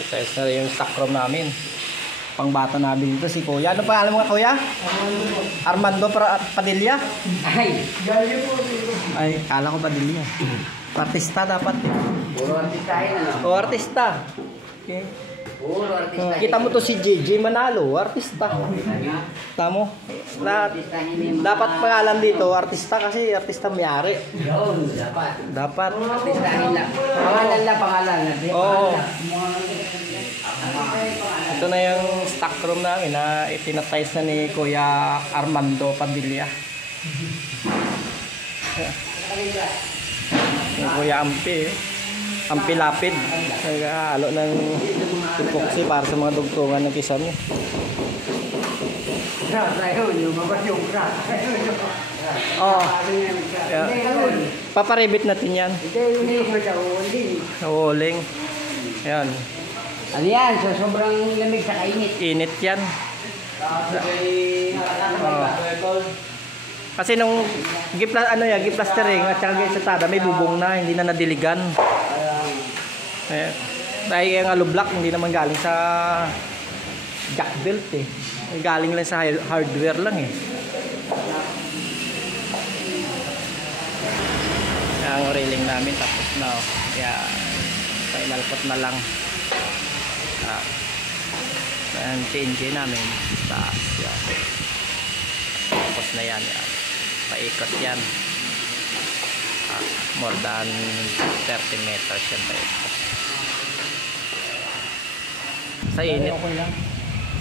Ito na rin yung stock room namin. Pang bata namin dito si Kuya. Ano pa alam mo Kuya? Armando Padilla? Ay, kala ko Padilla. Artista dapat. Puro artista yun, ano? O, artista. Okay. Puro artista. Kita mo to si JJ Manalo, artista. Tamo. Lahat. Dapat pangalan dito, artista kasi artista may-ari. Yun, dapat. Dapat. Artistahin lang. Pangalan lang, pangalan. Oo. Ito na yung stock room namin na itinatize na ni Kuya Armando Padilla. Yung Kuya Ampi. Ampi lapid. Nag-aalo ng epoxy para sa mga dugtungan ng kisame. Oh. Paparibit natin yan. Uling. Ayan. Ano yan? So, sobrang lamig sa kainit. Init yan. Kasi nung giplastering at saka gisatada, may bubong na, hindi na nadiligan. Dahil yung alublock hindi naman galing sa jack belt eh. Galing lang sa hardware lang eh. Ang railing namin tapos na oh. Kaya painalpot na lang. Ang change namin taas yan. Tapos na yan. Paikot yan. More than 30 meters yan paikot. Sa init.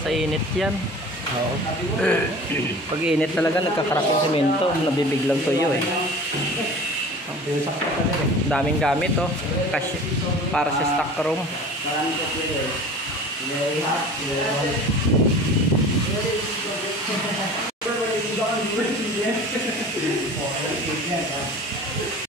Sa init yan. Oo. Pag init talaga nagkakarak yung semento. Nabibiglang tuyo eh. Daming gamit oh. Kasi para sa stock room.